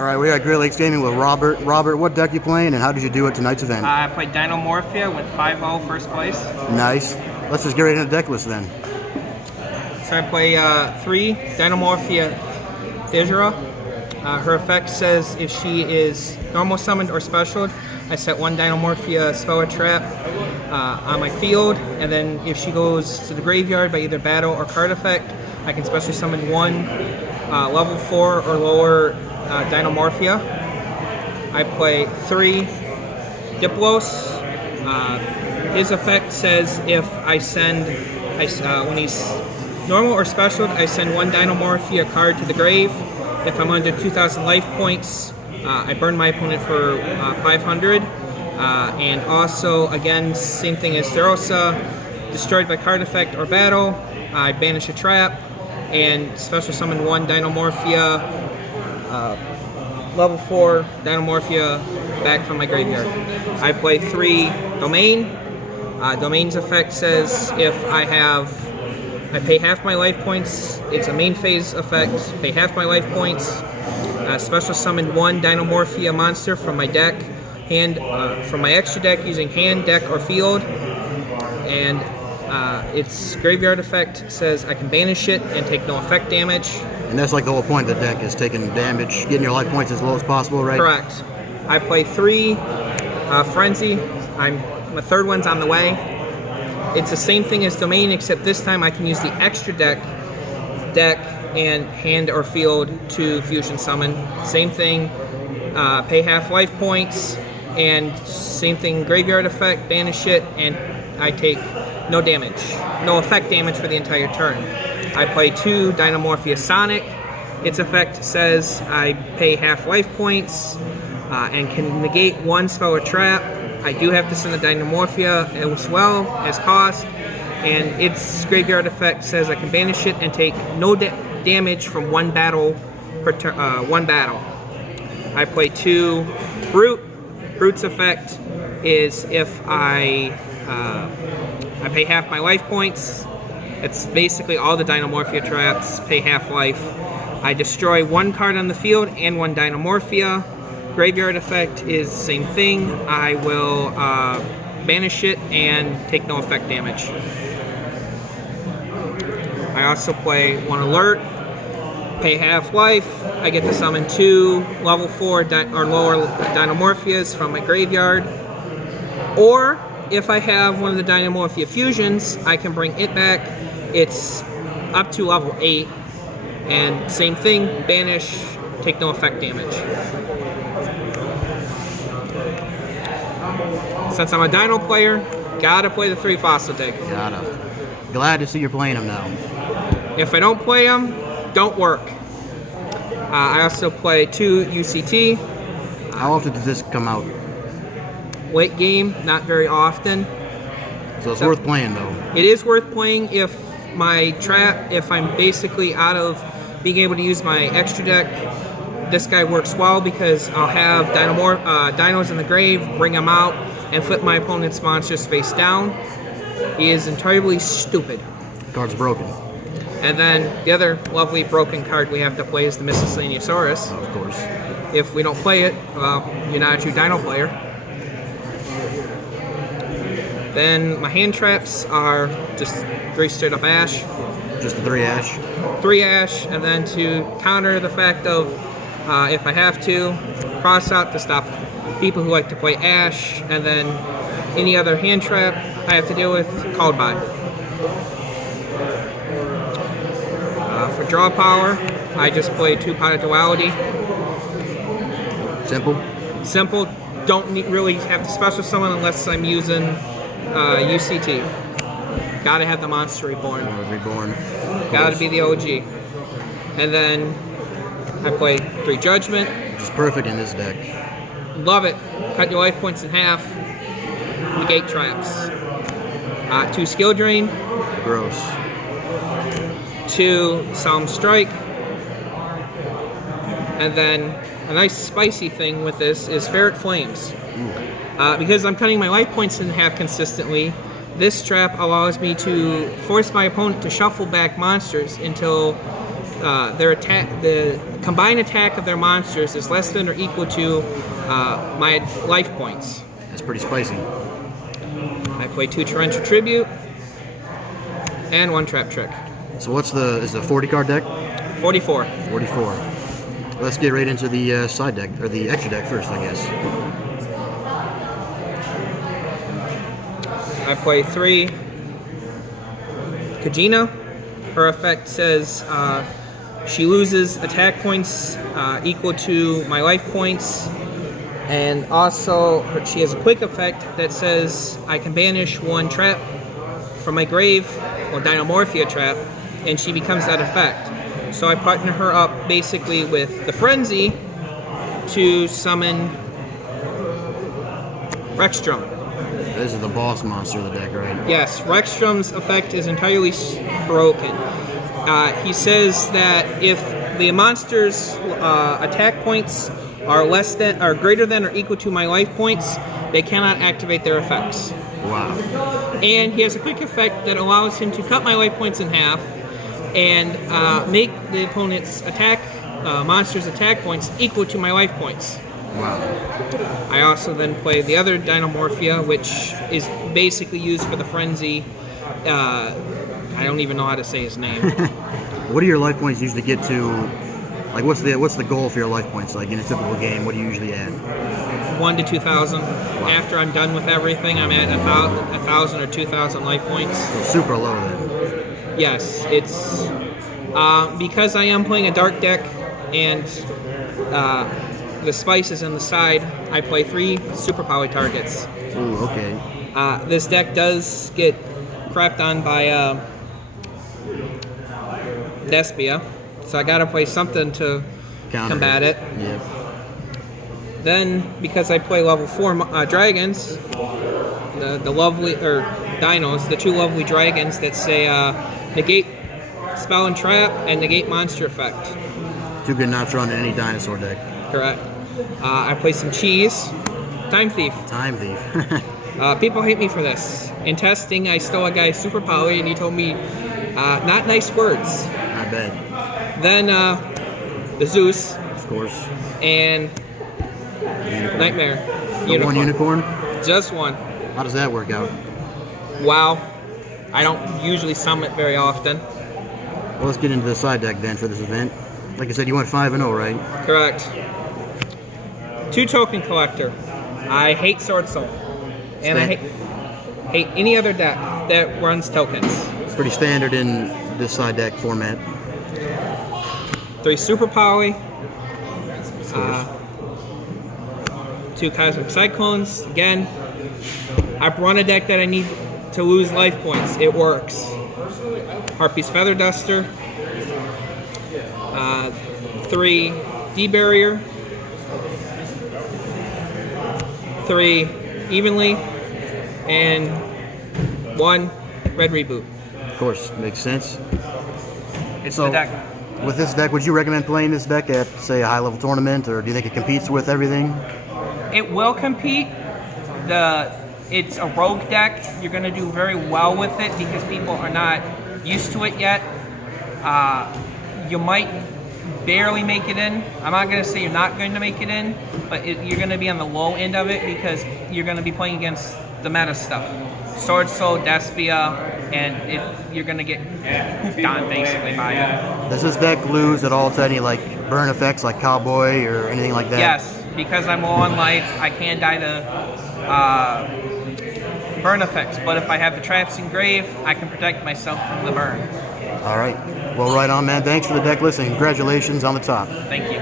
All right, we got Great Lakes Gaming with Robert. Robert, what deck you playing, and how did you do at tonight's event? I played Dinomorphia with 5-0 first place. Nice. Let's just get right into the deck list then. So I play 3 Dinomorphia Vizra. Her effect says if she is normal summoned or specialed, I set 1 Dinomorphia spell or trap on my field, and then if she goes to the graveyard by either battle or card effect, I can special summon 1 level 4 or lower Dinomorphia. I play 3 Diplos. His effect says if I send, when he's normal or special, I send 1 Dinomorphia card to the grave. If I'm under 2,000 life points, I burn my opponent for 500. And also, again, same thing as Therosa, destroyed by card effect or battle, I banish a trap and special summon 1 Dinomorphia, level 4 Dinomorphia back from my graveyard. I play 3 Domain. Domain's effect says if I pay half my life points, it's a main phase effect, pay half my life points, special summon 1 Dinomorphia monster from my deck, from my extra deck using hand, deck, or field, and its graveyard effect says I can banish it and take no effect damage. And that's like the whole point of the deck, is taking damage, getting your life points as low as possible, right? Correct. I play 3 Frenzy. My third one's on the way. It's the same thing as Domain, except this time I can use the extra deck, and hand or field to fusion summon. Same thing, pay half life points, and same thing, graveyard effect, banish it, and I take no damage, no effect damage for the entire turn. I play 2 Dinomorphia Sonic. Its effect says I pay half life points and can negate 1 spell or trap. I do have to send the Dinomorphia as well as cost, and its graveyard effect says I can banish it and take no damage from 1 battle per turn. I play 2 Brute. Brute's effect is if I pay half my life points. It's basically all the Dinomorphia traps, pay half life. I destroy 1 card on the field and 1 Dinomorphia. Graveyard effect is the same thing. I will banish it and take no effect damage. I also play 1 Alert, pay half life. I get to summon 2 level 4 or lower Dinomorphias from my graveyard. Or if I have one of the Dinomorphia fusions, I can bring it back. It's up to level 8. And same thing, banish, take no effect damage. Since I'm a Dino player, gotta play the 3 Fossil deck. Gotta. Glad to see you're playing them now. If I don't play them, don't work. I also play 2 UCT. How often does this come out? Late game, not very often. So it's worth playing though. It is worth playing if I'm basically out of being able to use my extra deck. This guy works well because I'll have dinos in the grave, bring them out, and flip my opponent's monsters face down. He is entirely stupid. Card's broken. And then the other lovely broken card we have to play is the Miscellaneousaurus. Of course. If we don't play it, well, you're not a true Dino player. Then my hand traps are just 3 straight up Ash. Just the 3 Ash? 3 Ash, and then to counter the fact of if I have to, cross out to stop people who like to play Ash, and then any other hand trap I have to deal with, called by. For draw power, I just play 2 Pot of Duality. Simple? Simple. Don't really have to special summon unless I'm using UCT. Gotta have the monster reborn. Reborn. Gotta be the OG. And then I play 3 Judgment. Which is perfect in this deck. Love it. Cut your life points in half. Negate traps. 2 Skill Drain. Gross. 2 Solemn Strike. And then a nice spicy thing with this is Ferret Flames. Because I'm cutting my life points in half consistently, this trap allows me to force my opponent to shuffle back monsters until the combined attack of their monsters is less than or equal to my life points. That's pretty spicy. I play 2 Torrential Tribute and 1 Trap Trick. So is it a 40 card deck? 44. 44. Let's get right into the side deck, or the extra deck first, I guess. I play 3 Kajina. Her effect says she loses attack points equal to my life points. And also, she has a quick effect that says I can banish 1 trap from my grave, or Dinomorphia trap, and she becomes that effect. So I partner her up basically with the Frenzy to summon Rexstrom. This is the boss monster of the deck, right? Yes, Rexstrom's effect is entirely broken. He says that if the monster's attack points are greater than or equal to my life points, they cannot activate their effects. Wow. And he has a quick effect that allows him to cut my life points in half and make the opponent's monster's attack points equal to my life points. Wow. I also then play the other Dinomorphia, which is basically used for the Frenzy. I don't even know how to say his name. What do your life points usually get to? Like, what's the goal for your life points? Like in a typical game, what do you usually add? 1 to 2,000. Wow. After I'm done with everything, I'm at 1,000 or 2,000 life points. So super low then. Yes, it's because I am playing a dark deck and the spice is on the side. I play 3 super poly targets. Ooh, okay. This deck does get crapped on by Despia, so I gotta play something to combat it. Yep. Then, because I play level 4 dragons, the lovely, or dinos, the 2 lovely dragons that say negate spell and trap and negate monster effect. 2 good not drawn in any dinosaur deck. Correct. I play some cheese. Time Thief. Time Thief. People hate me for this. In testing, I stole a guy's super poly and he told me not nice words. I bet. Then the Zeus. Of course. And Unicorn. Nightmare. The one unicorn? Just 1. How does that work out? Wow. I don't usually summon it very often. Well, let's get into the side deck then for this event. Like I said, you went 5-0, right? Correct. 2 Token Collector. I hate Sword Soul. And I hate any other deck that runs tokens. It's pretty standard in this side deck format. 3 Super Poly. 2 Cosmic Cyclones. Again, I've run a deck that I need to lose life points. It works. Harpy's Feather Duster. 3 D-Barrier. 3 Evenly. And 1 Red Reboot. Of course, makes sense. It's So- the deck. With this deck, would you recommend playing this deck at, say, a high-level tournament, or do you think it competes with everything? It will compete. It's a rogue deck. You're going to do very well with it because people are not used to it yet. You might barely make it in. I'm not going to say you're not going to make it in, but you're going to be on the low end of it because you're going to be playing against the meta stuff. Sword Soul, Despia, and you're going to get hooped on basically by it. Does this deck lose at all to any, like, burn effects like Cowboy or anything like that? Yes, because I'm low on life, I can die to burn effects, but if I have the traps in grave, I can protect myself from the burn. All right. Well, right on, man. Thanks for the deck list, and congratulations on the top. Thank you.